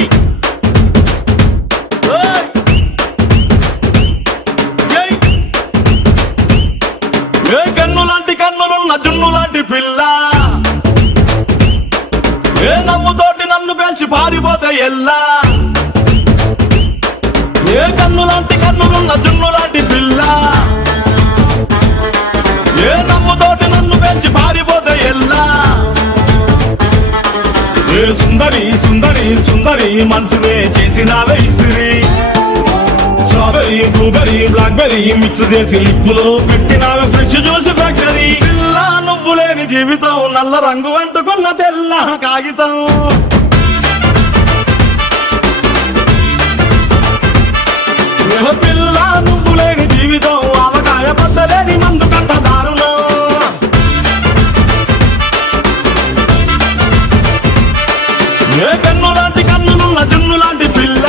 అది ఏ కన్నులాంటి కన్నులున్న జున్నులాంటి పిల్ల ఏ నవ్వుతోటి నన్ను పేల్చి పారిపోతే ఎల్లా ఏ కన్నులాంటి కన్నులున్న జున్నులాంటి పిల్ల ఏ నవ్వుతోటి నన్ను పేల్చి పారిపోతే ఎల్లా ఏ సుందరి సుందరి సుందరి మనసునే చేసినావే ఇస్త్రీ స్ట్రాబెరీ బ్లూబెరీ బ్లాక్బెరీ మిక్స్ చేసి లిప్పులో పెట్టినావే ఫ్రెష్ జ్యూస్ ఫ్యాక్టరీ పిల్ల నువ్వు లేని జీవితం నల్ల రంగు అంటుకున్న తెల్ల కాగితం పిల్ల నువ్వు లేని జీవితం ఆవకాయ బద్దలేని మందు కంట దారుణం ఏ కన్నులాంటి కన్నులున్న జున్నులాంటి పిల్ల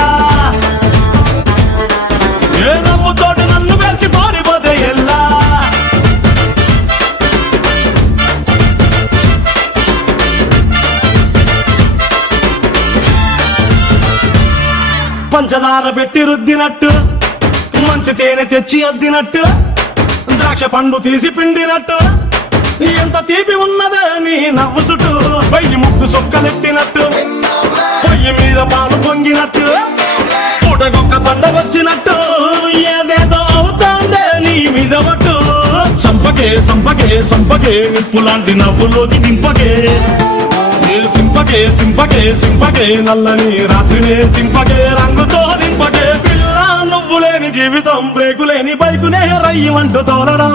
ఏ నవ్వుతోటి నన్ను వేసి పారిపోతే ఎల్లా పంచదార పెట్టి రుద్దినట్టు మంచి తేనె తెచ్చి అద్దినట్టు ద్రాక్ష పండు తీసి పిండినట్టు ఎంత తీపి ఉన్నదే నీ నవ్వు చుట్టూ వెయ్యి ముక్కు సొక్కలెట్టినట్టు పొయ్యి మీద పాలు పొంగినట్టు పూటకొక్క పండ వచ్చినట్టు ఏదేదో అవుతాందే నీ మీద పట్టు సంపకే సంపకే సంపకే నిప్పు లాంటి నవ్వులోకి దింపకే సింపకే సింపకే సింపకే నల్లని రాత్రినే సింపకే రంగుతో దింపకే పిల్ల నువ్వు లేని జీవితం బ్రేకు లేని బైకునే రయ్యమంటూ తోలరా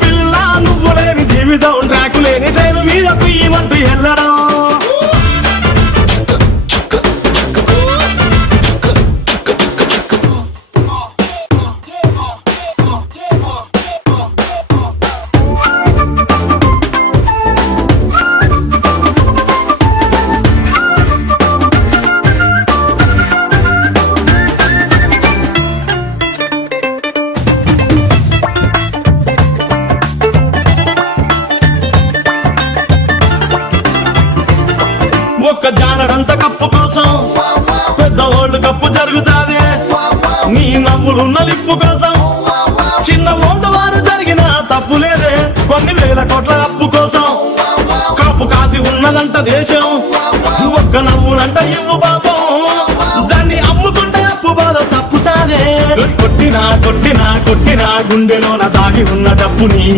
పిల్ల నువ్వు లేని జీవితం ట్రాకు లేని ట్రైన్ మీద పియ్యమంటూ వెళ్ళడం ఒక్క జానడంత కప్పు కోసం పెద్ద ఓల్డ్ కప్పు జరుగుతాదే నీ నవ్వులున్న లిప్పు కోసం చిన్న ఓల్డ్ వారు జరిగిన తప్పు లేదే కొన్ని వేల కోట్ల అప్పు కోసం కాపు కాసి ఉన్నదంట దేశం ఒక్క నవ్వులంట ఇవ్వు పాపం దాన్ని అమ్ముకుంటే అప్పు బాధ తప్పుతాదే కొట్టినా కొట్టినా కొట్టినా గుండెలోన దాగి ఉన్న డబ్బుని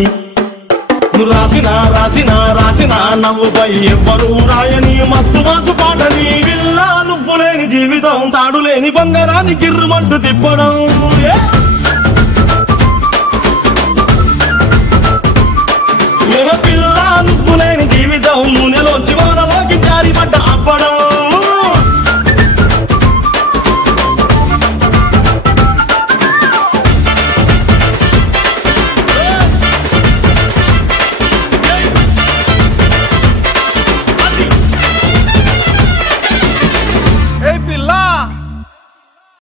రాసిన రాసిన రాసిన నవ్వుపై ఎవ్వరూ రాయని మస్తు మాసు పాటని పిల్ల నువ్వు లేని జీవితం తాడు లేని బంగారాన్ని గిర్రుమంటూ తిప్పడం పిల్ల నువ్వు లేని జీవితం నూనెలోంచి వాన